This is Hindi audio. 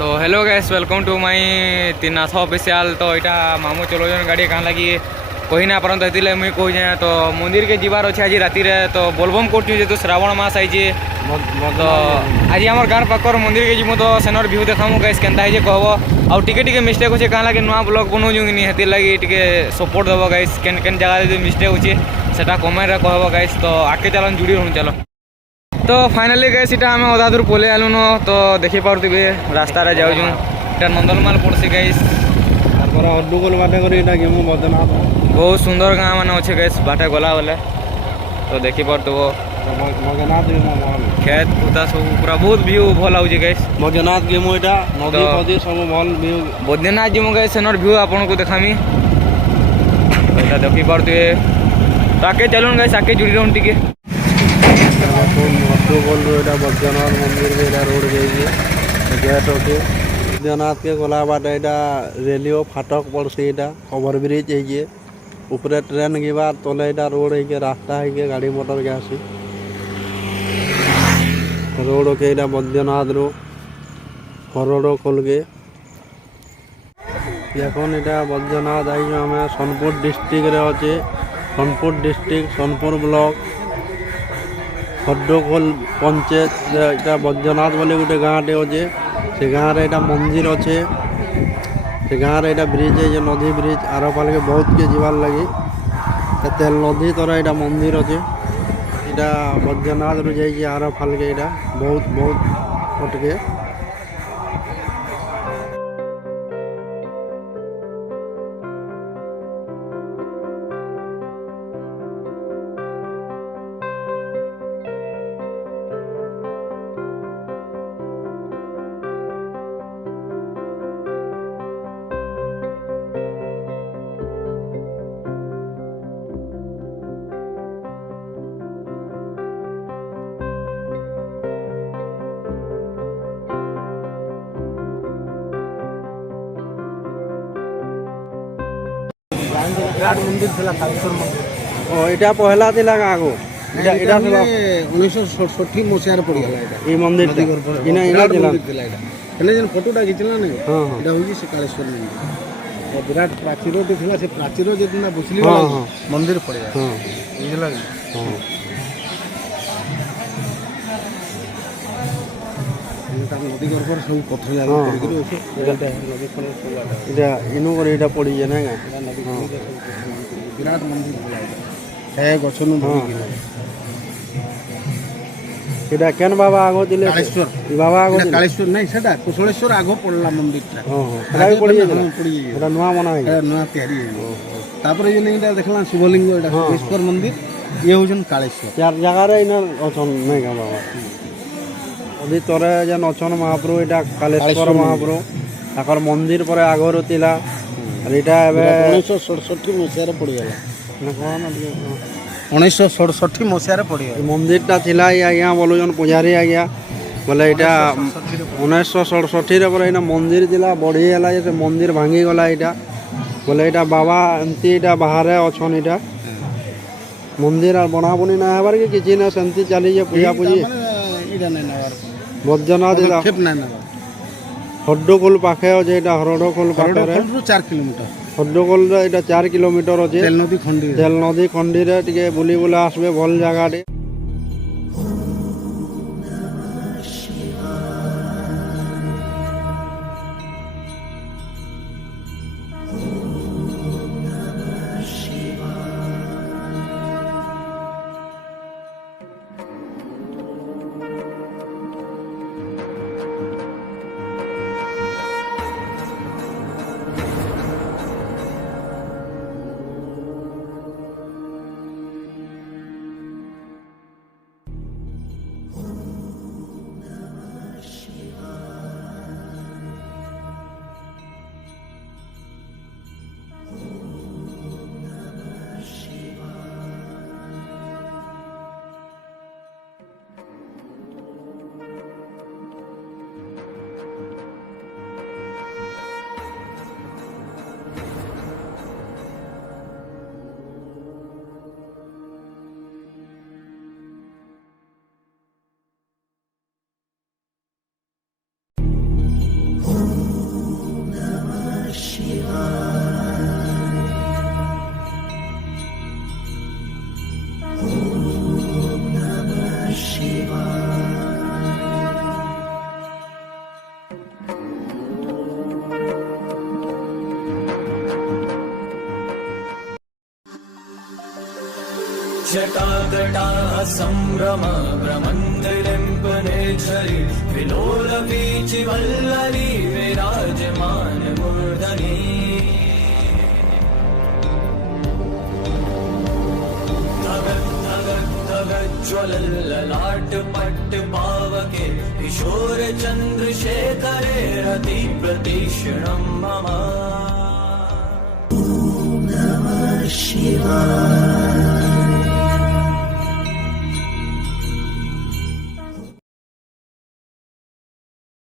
तो hello guys welcome to my तीनाथ ऑफिशियल। तो यहाँ मामू चलाउन गाड़ी कहाँ लगी कही ना पारन तो मुझे कहे तो मंदिर के जीवार अच्छे आज राति तो बोलबम कर जेहतु श्रावण मास आई तो आज आम गाँव पाखर मंदिर के जीवु तो सेनर भ्यू देखामु गैस केन्ता है कहब आउ टिके मिस्टेक अच्छे कहाँ लगे नुआ ब्लॉग बनाऊँ कि हेती लगी टिके सपोर्ट देव गैस केन केन जगह मिस्टेक अच्छे से कमेंट कहब गैस। तो आगे चलन जुड़ी रहूँ चलो। तो फाइनाली गैस इटा आम अधा दूर पलि आलुन तो देखी पारे रास्तार जाऊँ इटा नंदनमाल पड़सी गैस हड्डुगोल बाटे गेमु बद्रीनाथ बहुत सुंदर गाँ मान अच्छे गैस बाटे गला बेले तो देखी पार्थ खेत पूता सब पूरा बहुत व्यू भल आउे गैस बद्रीनाथ गेमु इटा नदी फदी सब भल व्यू बद्रीनाथ जीमु गैस सेनर व्यू आपन को देखामी तो देखी पारे तो आगे चलुन गैस आगे जुड़ी रहूँ टिके हड्डुगोल बद्रीनाथ मंदिर के रोड जाइए गेट अच्छे बद्रीनाथ के गला बाटे रेलियो फाटक पड़सी ओवर ब्रिज है ऊपर ट्रेन गिबार तले रोड है रास्ता है गाड़ी मोटर के आसी रोड के बद्रीनाथ रो हरड़ खोल के এখন এটা বদ্রনাথ আইছো আমি সোনপুর ডিস্ট্রিক্ট রে আছে সোনপুর ডিস্ট্রিক্ট সোনপুর ব্লক হड्डुगोल पंचायत এটা বদ্রনাথ বলে গোটে গাঁটে আছে से गाँव रे मंदिर अच्छे से गाँव रे ब्रिज है नदी ब्रिज आर पाल के बहुत के जीवार लगी तेल नदी तरह यहाँ मंदिर अच्छे यहाँ बद्रीनाथ रू जाइए आर फाल के बहुत बहुत पटके मंदिर थिला कालेश्वर मंदिर यहाँ पहला थिला आगो 1967 मसीह पड़ी गला ये मंदिर इना इना थिला हेले जन फोटोटा खिचला नै एटा होई से कालेश्वर मंदिर और विराट प्राचीरटे थिला से प्राचीर जेतना बुसली मंदिर पड़ी बुझला नदी गर्भ सब पत्थर जागा इनु करे एटा पड़ी जे ना विराट मंदिर है गछनु एटा केन बाबा आगो दिले कालेश्वर बाबा आगो दिले कालेश्वर नहीं सेटा कुशलेश्वर आगो पड़ला मंदिरटा एटा पड़ी जे एटा नुवा मना है एटा नुवा तयारी है तापर जे नहीं देखला शिवलिंग एटा ईश्वर मंदिर ये होजन कालेश्वर यार जगह रे इना अछन नहीं का बाबा अभी तोरे जन अछन महाप्रभु एटा कालेश्वर महाप्रभु ताकर मंदिर पर आगरो तिला एटा एबे 1967 मसीह रे पड़ी गला ना कोन 1967 मसीह रे पड़ी गला मंदिरटा थिला आज्ञा बोलुजन पुजारी आज्ञा बोले एटा 1967 रे पर एना मंदिर थिला बढ़ी गला जे मंदिर भांगी गला एटा बोले एटा बाबा एमती एटा बाहर अछन एटा मंदिर और बना बनी ना हेबार के किछि ना शांति चली जे पूजा पूजी इडा नै नवार बद्रीनाथ खेप नै नवार हड्डुगोल पाखे अच्छे हरड़खोल पाखे 4 किलोमीटर हड्डुगोल 4 किलोमीटर अच्छे तेल नदी खंडी टे बुली बुला आसबे भल जगह जटाकटाः सम्भ्रम ब्रह्मन्दिलिम्पनेच्छरि विलोलवीचिवल्लरी विराजमान मूर्धनि ज्वलल्ललाट पट्ट पावके किशोर चन्द्रशेखरे रति प्रतीक्षणं मम। ॐ नमः शिवाय।